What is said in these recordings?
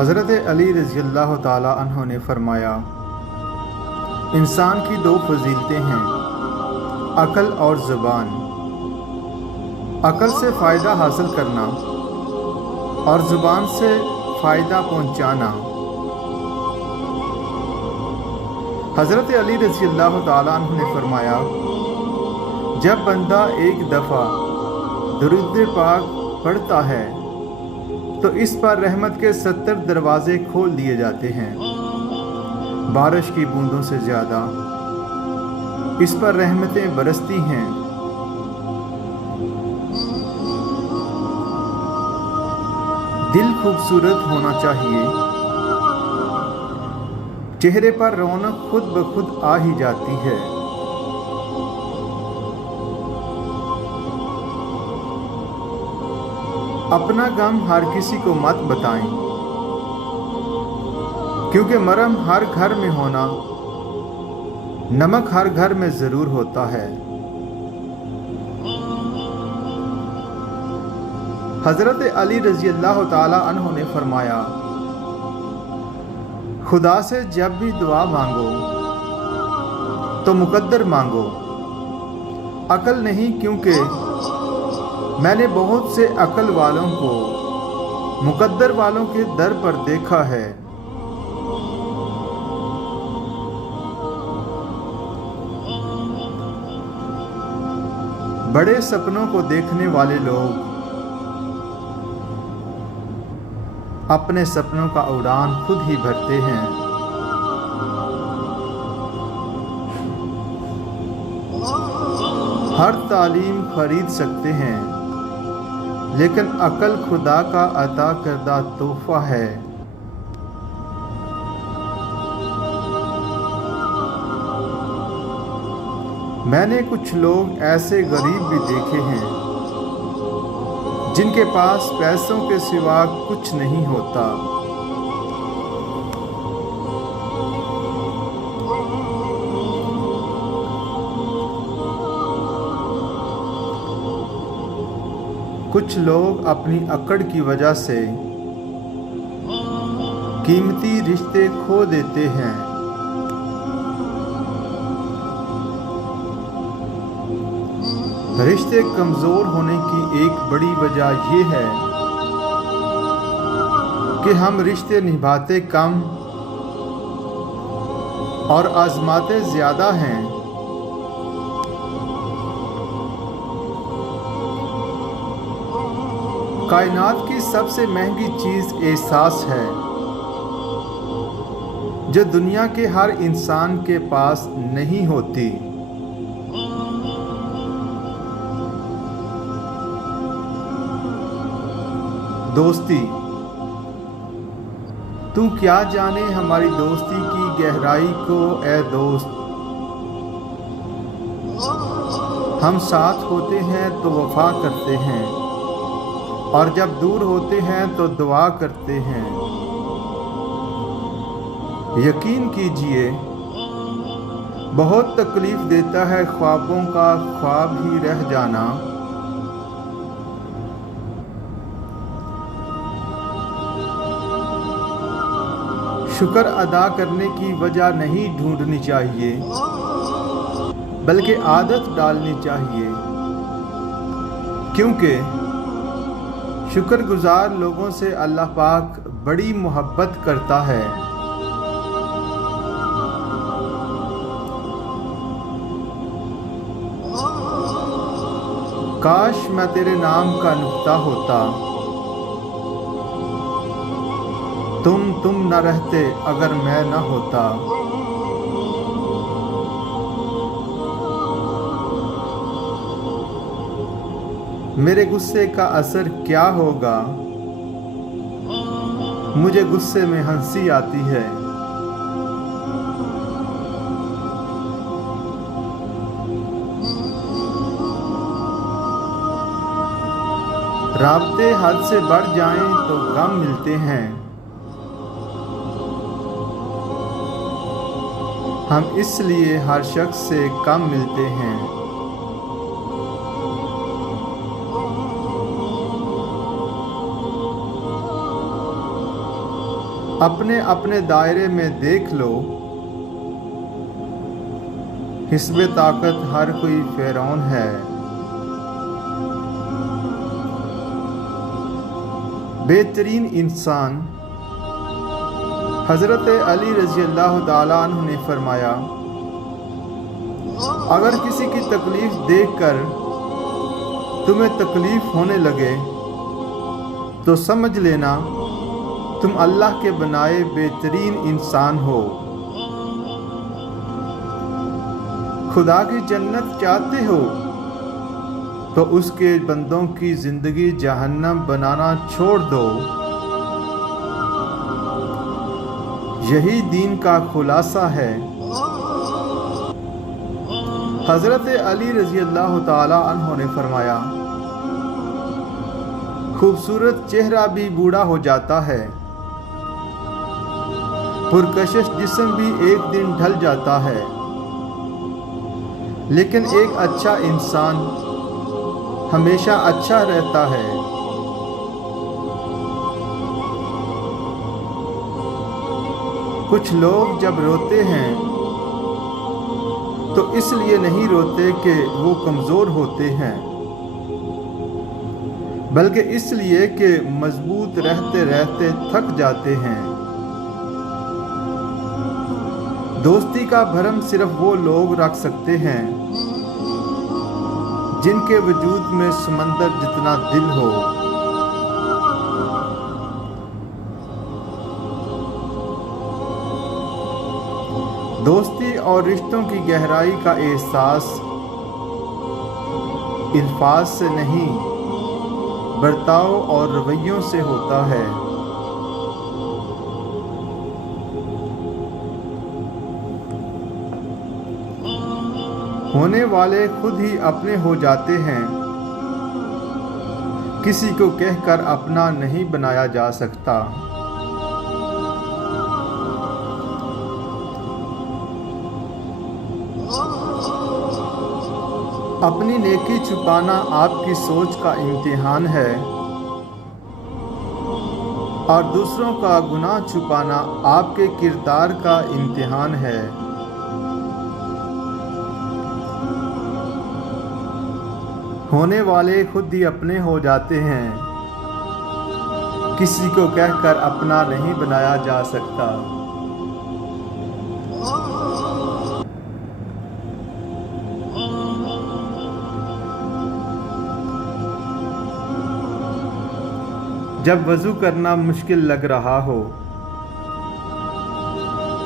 حضرت علی رضی اللہ تعالیٰ عنہ نے فرمایا، انسان کی دو فضیلتیں ہیں، عقل اور زبان۔ عقل سے فائدہ حاصل کرنا اور زبان سے فائدہ پہنچانا۔ حضرت علی رضی اللہ تعالیٰ عنہ نے فرمایا، جب بندہ ایک دفعہ درود پاک پڑھتا ہے تو اس پر رحمت کے 70 دروازے کھول دیے جاتے ہیں، بارش کی بوندوں سے زیادہ اس پر رحمتیں برستی ہیں۔ دل خوبصورت ہونا چاہیے، چہرے پر رونق خود بخود آ ہی جاتی ہے۔ اپنا غم ہر کسی کو مت بتائیں، کیونکہ مرہم ہر گھر میں ہونا، نمک ہر گھر میں ضرور ہوتا ہے۔ حضرت علی رضی اللہ تعالی عنہ نے فرمایا، خدا سے جب بھی دعا مانگو تو مقدر مانگو، عقل نہیں، کیونکہ میں نے بہت سے عقل والوں کو مقدر والوں کے در پر دیکھا ہے۔ بڑے سپنوں کو دیکھنے والے لوگ اپنے سپنوں کا اڑان خود ہی بھرتے ہیں۔ ہر تعلیم خرید سکتے ہیں، لیکن عقل خدا کا عطا کردہ تحفہ ہے۔ میں نے کچھ لوگ ایسے غریب بھی دیکھے ہیں جن کے پاس پیسوں کے سوا کچھ نہیں ہوتا۔ کچھ لوگ اپنی اکڑ کی وجہ سے قیمتی رشتے کھو دیتے ہیں۔ رشتے کمزور ہونے کی ایک بڑی وجہ یہ ہے کہ ہم رشتے نبھاتے کم اور آزماتے زیادہ ہیں۔ کائنات کی سب سے مہنگی چیز احساس ہے، جو دنیا کے ہر انسان کے پاس نہیں ہوتی۔ دوستی، تو کیا جانے ہماری دوستی کی گہرائی کو اے دوست۔ ہم ساتھ ہوتے ہیں تو وفا کرتے ہیں، اور جب دور ہوتے ہیں تو دعا کرتے ہیں۔ یقین کیجئے، بہت تکلیف دیتا ہے خوابوں کا خواب ہی رہ جانا۔ شکر ادا کرنے کی وجہ نہیں ڈھونڈنی چاہیے، بلکہ عادت ڈالنی چاہیے، کیونکہ شکر گزار لوگوں سے اللہ پاک بڑی محبت کرتا ہے۔ کاش میں تیرے نام کا نقطہ ہوتا، تم نہ رہتے اگر میں نہ ہوتا۔ میرے غصے کا اثر کیا ہوگا، مجھے غصے میں ہنسی آتی ہے۔ رابطے حد سے بڑھ جائیں تو غم ملتے ہیں، ہم اس لیے ہر شخص سے کم ملتے ہیں۔ اپنے اپنے دائرے میں دیکھ لو، حسب طاقت ہر کوئی فرعون ہے۔ بہترین انسان حضرت علی رضی اللہ تعالیٰ عنہ نے فرمایا، اگر کسی کی تکلیف دیکھ کر تمہیں تکلیف ہونے لگے تو سمجھ لینا تم اللہ کے بنائے بہترین انسان ہو۔ خدا کی جنت چاہتے ہو تو اس کے بندوں کی زندگی جہنم بنانا چھوڑ دو۔ یہی دین کا خلاصہ ہے۔ حضرت علی رضی اللہ تعالی عنہ نے فرمایا، خوبصورت چہرہ بھی بوڑھا ہو جاتا ہے، پرکشش جسم بھی ایک دن ڈھل جاتا ہے، لیکن ایک اچھا انسان ہمیشہ اچھا رہتا ہے۔ کچھ لوگ جب روتے ہیں تو اس لیے نہیں روتے کہ وہ کمزور ہوتے ہیں، بلکہ اس لیے کہ مضبوط رہتے رہتے تھک جاتے ہیں۔ دوستی کا بھرم صرف وہ لوگ رکھ سکتے ہیں جن کے وجود میں سمندر جتنا دل ہو۔ دوستی اور رشتوں کی گہرائی کا احساس الفاظ سے نہیں، برتاؤ اور رویوں سے ہوتا ہے۔ ہونے والے خود ہی اپنے ہو جاتے ہیں، کسی کو کہہ کر اپنا نہیں بنایا جا سکتا۔ اپنی نیکی چھپانا آپ کی سوچ کا امتحان ہے، اور دوسروں کا گناہ چھپانا آپ کے کردار کا امتحان ہے۔ ہونے والے خود ہی اپنے ہو جاتے ہیں، کسی کو کہہ کر اپنا نہیں بنایا جا سکتا۔ جب وضو کرنا مشکل لگ رہا ہو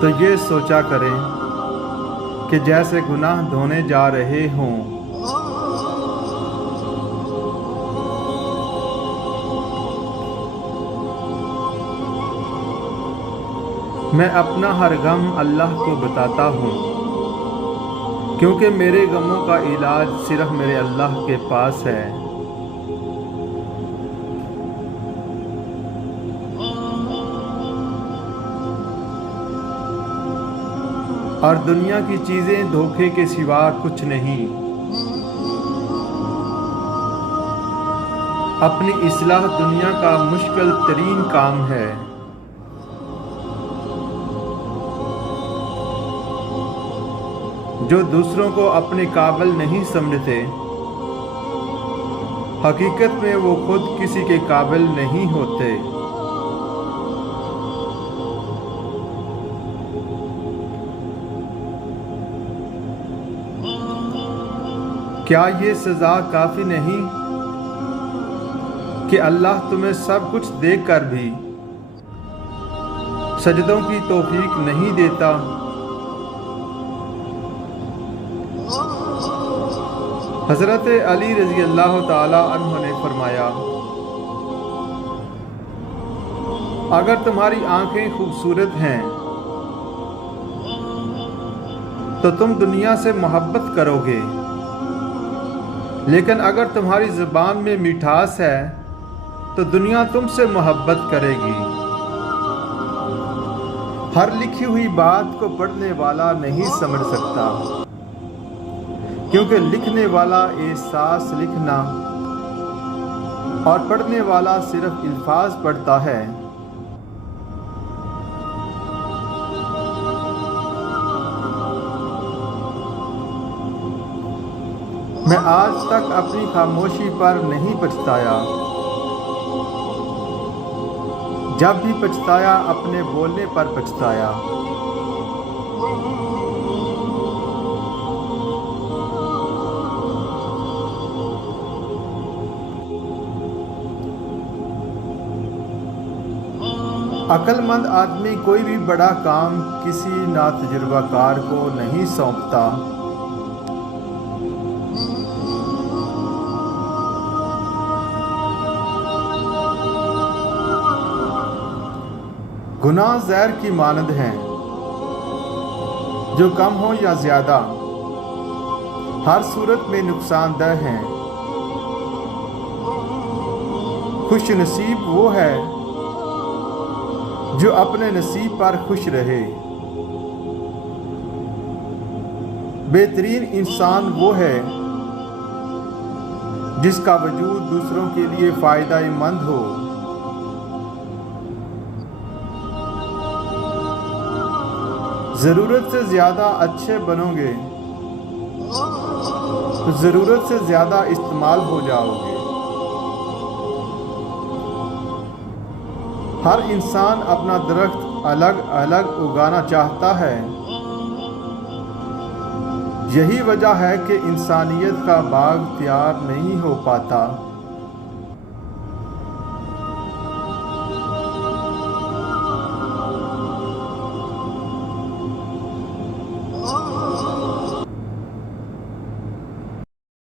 تو یہ سوچا کریں کہ جیسے گناہ دھونے جا رہے ہوں۔ میں اپنا ہر غم اللہ کو بتاتا ہوں، کیونکہ میرے غموں کا علاج صرف میرے اللہ کے پاس ہے۔ اور دنیا کی چیزیں دھوکے کے سوا کچھ نہیں۔ اپنی اصلاح دنیا کا مشکل ترین کام ہے۔ جو دوسروں کو اپنے قابل نہیں سمجھتے، حقیقت میں وہ خود کسی کے قابل نہیں ہوتے۔ کیا یہ سزا کافی نہیں کہ اللہ تمہیں سب کچھ دیکھ کر بھی سجدوں کی توفیق نہیں دیتا؟ حضرت علی رضی اللہ تعالی عنہ نے فرمایا، اگر تمہاری آنکھیں خوبصورت ہیں تو تم دنیا سے محبت کرو گے، لیکن اگر تمہاری زبان میں مٹھاس ہے تو دنیا تم سے محبت کرے گی۔ ہر لکھی ہوئی بات کو پڑھنے والا نہیں سمجھ سکتا، کیونکہ لکھنے والا احساس لکھنا اور پڑھنے والا صرف الفاظ پڑھتا ہے۔ میں آج تک اپنی خاموشی پر نہیں پچھتایا، جب بھی پچھتایا اپنے بولنے پر پچھتایا۔ عقل مند آدمی کوئی بھی بڑا کام کسی ناتجربہ کار کو نہیں سونپتا۔ گناہ زہر کی مانند ہیں، جو کم ہو یا زیادہ ہر صورت میں نقصان دہ ہیں۔ خوش نصیب وہ ہے جو اپنے نصیب پر خوش رہے۔ بہترین انسان وہ ہے جس کا وجود دوسروں کے لیے فائدہ مند ہو۔ ضرورت سے زیادہ اچھے بنو گے تو ضرورت سے زیادہ استعمال ہو جاؤ گے۔ ہر انسان اپنا درخت الگ الگ اگانا چاہتا ہے۔ یہی وجہ ہے کہ انسانیت کا باغ تیار نہیں ہو پاتا۔